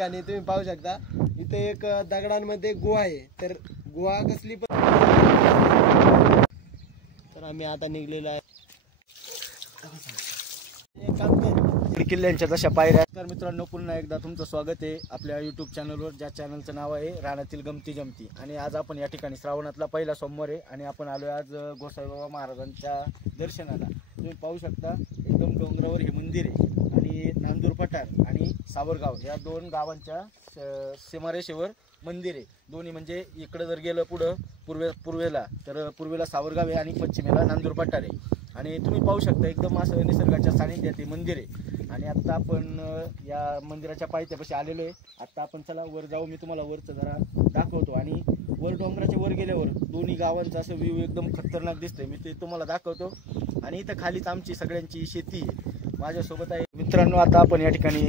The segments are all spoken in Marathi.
ठिकाणी तुम्ही पाहू शकता इथे एक दगडांमध्ये गुहा आहे। तर गुहा कसली पण तर आम्ही आता निघलेलो आहे। किल्ल्यांच्या जशा पायऱ्या। तर मित्रांनो पुन्हा एकदा तुमचं स्वागत आहे आपल्या यूट्यूब चॅनलवर, ज्या चॅनलचं नाव आहे रानातील गमती जमती। आणि आज आपण या ठिकाणी श्रावणातला पहिला सोमवार आहे आणि आपण आलो आज गोसाईबाबा महाराजांच्या दर्शनाला। तुम्ही पाहू शकता एकदम डोंगरावर हे मंदिर आहे आणि नांदूर पठार आणि सावरगाव या दोन गावांच्या सीमारेषेवर मंदिर आहे। दोन्ही म्हणजे इकडे जर गेलं पुढं पूर्वेला तर पूर्वेला सावरगाव आहे आणि पश्चिमेला नांदूर पठार आहे। आणि तुम्ही पाहू शकता एकदम असं निसर्गाच्या सानिध्यात हे मंदिर आहे। आणि आता आपण या मंदिराच्या पायथ्यापाशी आलेलो आहे। आता आपण चला वर जाऊ, मी तुम्हाला वरचं जरा दाखवतो। आणि वर डोंगराच्या वर गेल्यावर दोन्ही गावांचा असं व्ह्यू एकदम खतरनाक दिसतंय, मी ते तुम्हाला दाखवतो। आणि इथं खालीच आमची सगळ्यांची शेती माझ्यासोबत आहे। मित्रांनो आता आपण या ठिकाणी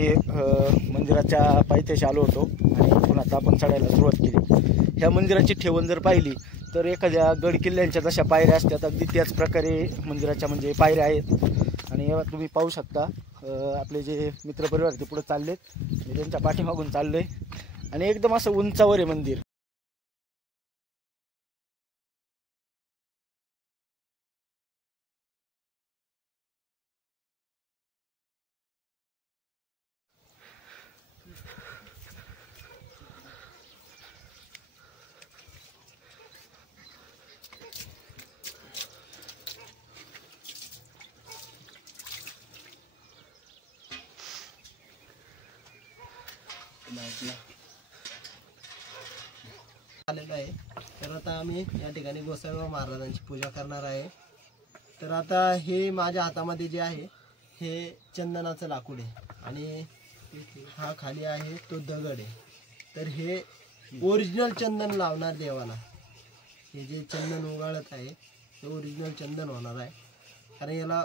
मंदिराच्या पायथ्याशी आलो होतो आणि पुन्हा आता आपण चढायला सुरुवात केली। ह्या मंदिराची ठेवण जर पाहिली तर एखाद्या गड किल्ल्यांच्या जशा पायऱ्या असतात अगदी त्याच प्रकारे मंदिराच्या म्हणजे पायऱ्या आहेत। आणि तुम्ही पाहू शकता आपले जे मित्रपरिवार ते पुढे चाललेत, मी त्यांच्या पाठीमागून चाललोय आणि एकदम असं उंचावर आहे मंदिर। आलेलो आहे तर आता आम्ही या ठिकाणी गोसाईबाबा महाराजांची पूजा करणार आहे। तर आता हे माझ्या हातामध्ये जे आहे हे चंदनाचं लाकूड आहे आणि हा खाली आहे तो दगड आहे। तर हे ओरिजिनल चंदन लावणार देवाला, हे जे चंदन उगाळत आहे ते ओरिजिनल चंदन होणार आहे। कारण याला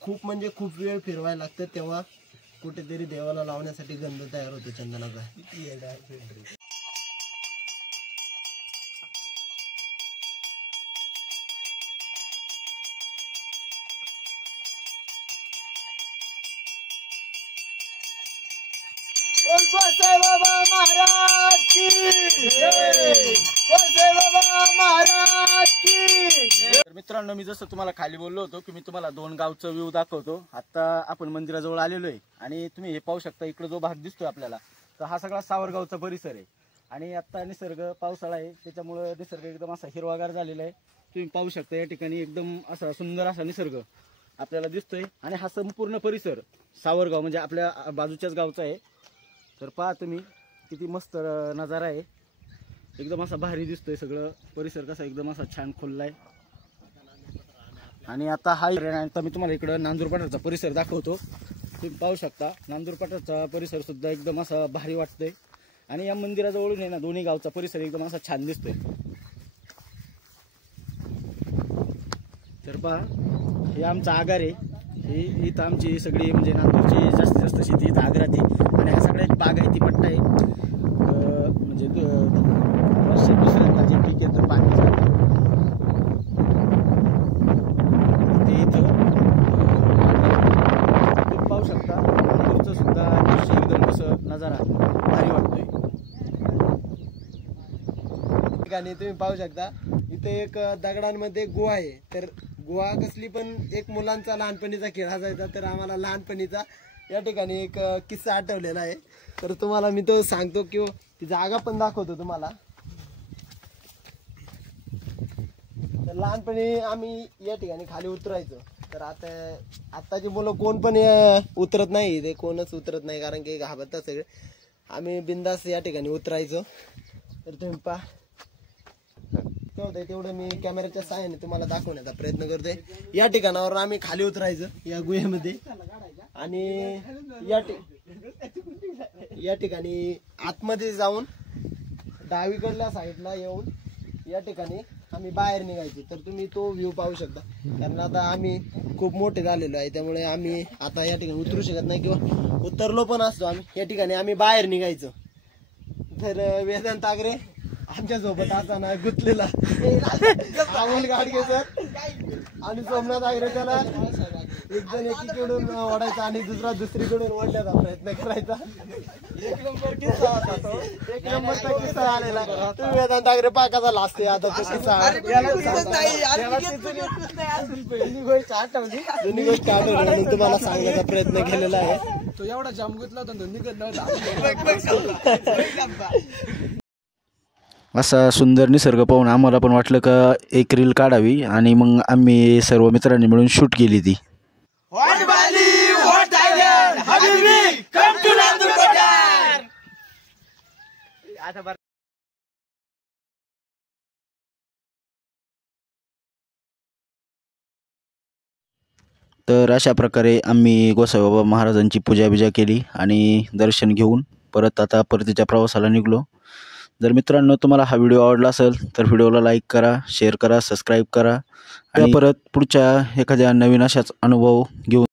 खूप म्हणजे खूप वेळ फिरवायला लागतं, तेव्हा कुठेतरी देवाला लावण्यासाठी गंध तयार होतो चंदनाचा। गोसाईबाबा महाराज की जय, गोसाईबाबा महाराज की जय। तर मित्रांनो मी जसं तुम्हाला खाली बोललो होतो की मी तुम्हाला दोन गावचं व्ह्यू दाखवतो। आता आपण मंदिराजवळ आलेलो आहे आणि तुम्ही हे पाहू शकता इकडे जो भाग दिसतोय आपल्याला तर हा सगळा सावरगावचा परिसर आहे। आणि आता निसर्ग पावसाळा आहे त्याच्यामुळे निसर्ग एकदम असा हिरवागार झालेला आहे। तुम्ही पाहू शकता या ठिकाणी एकदम असा सुंदर असा निसर्ग आपल्याला दिसतोय आणि हा संपूर्ण परिसर सावरगाव म्हणजे आपल्या बाजूच्याच गावचा आहे। तर पहा तुम्ही किती मस्त नजारा आहे, एकदम असा भारी दिसतोय सगळं परिसर कसा एकदम असा छान खुल्ला आहे। आणि आता हा आता मी तुम्हाला इकडं नांदूर पठारचा परिसर दाखवतो। तुम्ही पाहू शकता नांदूर पठारचा परिसर सुद्धा एकदम असा भारी वाटतोय आणि या मंदिराजवळून आहे ना दोन्ही गावचा परिसर एकदम असा छान दिसतोय। तर पहा हे आमचा आगार आहे, ही इथं आमची सगळी म्हणजे नांदूरची जास्तीत जास्त शेती इथं आग्रात आहे आणि हा सगळ्यात बागायती पट्टा आहे। म्हणजे वर्षात दुसऱ्यांदा जे पीक येतं पाण्याचं ते इथं तुम्ही पाहू शकता। नांदूरचं सुद्धा दृश्य एकदम असं नजारा भारी वाटतोय। ठिकाणी तुम्ही पाहू शकता इथे एक दगडांमध्ये गुहा आहे। तर गुहा कसली पण एक मुलांचा लहानपणीचा खेळ असायचा, तर आम्हाला लहानपणीचा या ठिकाणी एक किस्सा आठवलेला आहे। तर तुम्हाला मी तो सांगतो किंवा ती जागा पण दाखवतो तुम्हाला। तर लहानपणी आम्ही या ठिकाणी खाली उतरायचो, तर आताची मुलं कोण पण उतरत नाही, ते कोणच उतरत नाही कारण की घाबरतात सगळे। आम्ही बिंदास या ठिकाणी उतरायचो। तर तुम्ही पहा तेवढं मी कॅमेऱ्याच्या सहाय्याने तुम्हाला दाखवण्याचा प्रयत्न करतोय। या ठिकाणावर आम्ही खाली उतरायचं या गुहेमध्ये आणि या ठिकाणी आतमध्ये जाऊन डावीकडल्या साईडला येऊन या ठिकाणी आम्ही बाहेर निघायचो। तर तुम्ही तो व्ह्यू पाहू शकता, कारण आता आम्ही खूप मोठे झालेलो आहे त्यामुळे आम्ही आता या ठिकाणी उतरू शकत नाही किंवा उतरलो पण असतो आम्ही या ठिकाणी आम्ही बाहेर निघायचो। तर वेदांत आगरे आमच्या सोबत असताना गुंतलेला अमोल गाडगे सर आणि सोमनाथ आगरे त्याला एक जण एकीकडून ओढायचा आणि दुसरा दुसरीकडून ओढण्याचा प्रयत्न करायचा. एक नंबर किस्सा होता तो. एक नंबरचा किस्सा आलेला. तुम्ही वेदांत आगरे पाकाचा लास्ट आता तो किस्सा जुनी गोष्ट आठवली म्हणून तुम्हाला सांगण्याचा प्रयत्न केलेला आहे. तो एवढा जाम गुतला होता निघत नव्हता. असा सुंदर निसर्ग पाहून आम्हाला पण वाटलं का एक रील काढावी आणि मग आम्ही सर्व मित्रांनी मिळून शूट केली ती. तर अशा प्रकारे आम्ही गोसाईबाबा महाराजांची पूजा केली आणि दर्शन घेऊन परत आता परतीच्या प्रवासाला निघलो. जर मित्रांनो तुम्हाला हा व्हिडिओ आवडला असेल तर व्हिडिओला लाईक करा, शेअर करा, सबस्क्राईब करा आणि परत पुढच्या एखाद्या नवीन अशाच अनुभव घेऊन